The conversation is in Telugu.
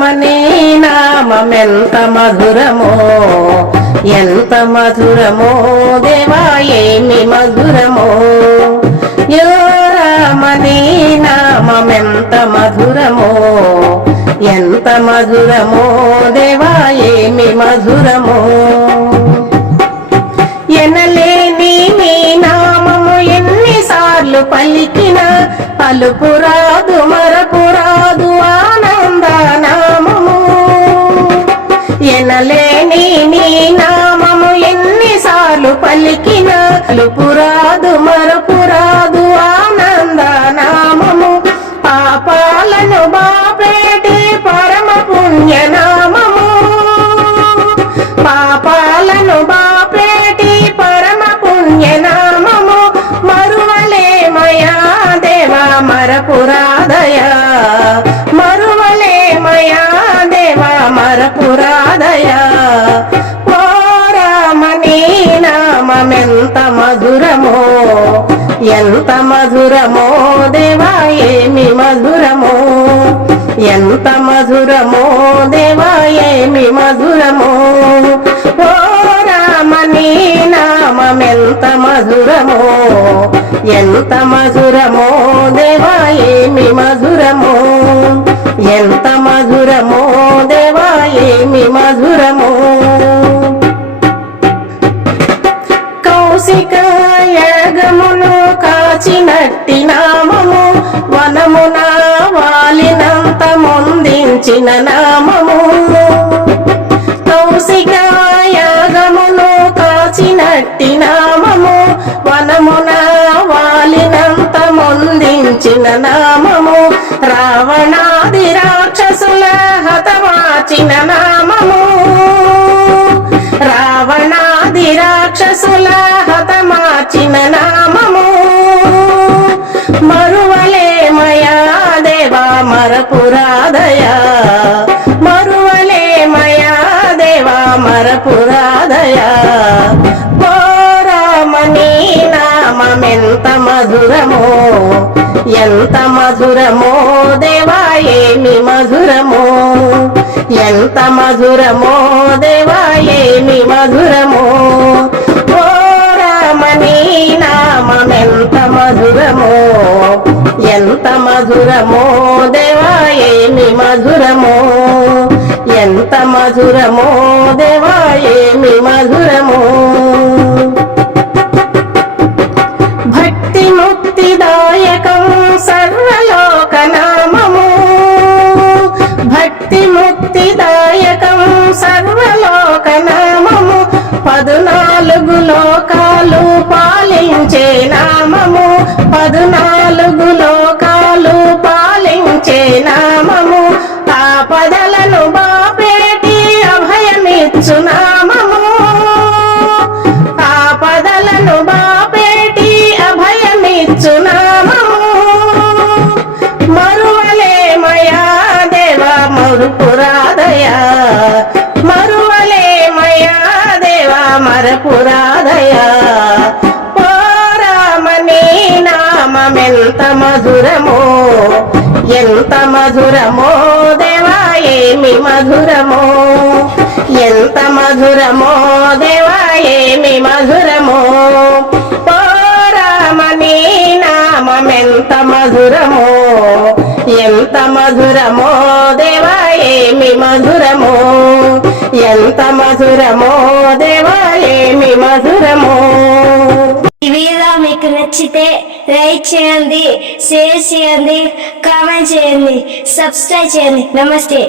రామనే నామమెంత మధురమో, ఎంత మధురమో దేవా ఏమి మధురమో. యో రామనే నామమెంత మధురమో, ఎంత మధురమో దేవా ఏమి మధురమో. ఎనలేని నీ నామము ఎన్నిసార్లు పలికిన పలుపురాదు మరపురాదు ఆనంద నామము. ఎనలేని నీ నామము ఎన్నిసార్లు పలికిన పలుపురాదు మరపురాదు ఆనంద నామము. పాపాలను బాపేటి పరమ పుణ్య నామము, పాపాలను బాపేటి పరమ పుణ్య నామము. మరువలేమయా దేవా మరపురాదయా, మరువలేమయా దేవా మరపురాదయా. ఓ రామనీ నామమెంత మధురమో, ఎంత మధురమో దేవా ఏమి మధురమో. ఎంత మధురమో దేవా ఏమి మధురమో. ఓ రామనీ నామమెంత మధురమో, ఎంత మధురమో దేవా ఏమి మధురమో. ఎంత మధురమో దేవా ఏమి మధురమో. కౌశికయాగమును కాచినట్టి నామము, వనమున వాలినంత మొందించిన నామము. కౌశికయాగమును కాచినట్టి నామము, వనమున వాలినంత మొందించిన నామము. రావణాది రాక్షసుల హతమాచిన నామము, రావణాది రాక్షసుల హతమాచిన నామము. మరువలేమయా దేవా మరపురాదయా, మరువలేమయా దేవా మరపురాదయా. ఓ రామనీ నామమెంత మధురమో, ఎంత మధురమో దేవా ఏమి మధురమో. ఎంత మధురమో దేవా ఏమి మధురమో. ఓ రామనీ నామమెంత మధురమో, ఎంత మధురమో దేవా ఏమి మధురమో. ఎంత మధురమో దేవా ఏమి మధురమో. భక్తి ముక్తిదాయకం సర్వలోక నామము, భక్తి ముక్తిదాయకం సర్వలోక నామము. 14 లోకాలు పాలించే నామము, 14 లోకాలు పాలించే నామము. ఆపదలను బాపేటి అభయమిచ్చు నామము, ఆపదలను బాపేటి అభయమిచ్చు నామము. మరువలేమయా దేవా మరుపురాదయా, మరువలేమయా దేవా మరపురాదయా. ఓ రామనీ నామమెంత మధురమో, ఎంత మధురమో దేవా ఏమి మధురమో. ఎంత మధురమో దేవా ఏమి మధురమో. ఓ రామనీ నామమెంత మధురమో, ఎంత మధురమో దేవా ఏమి మధురమో. ఎంత మధురమో దేవా ఏమి మధురమో. ఈ వీడియో మీకు నచ్చితే లైక్ చేయండి, షేర్ చేయండి, కామెంట్ చేయండి, సబ్స్క్రైబ్ చేయండి. నమస్తే.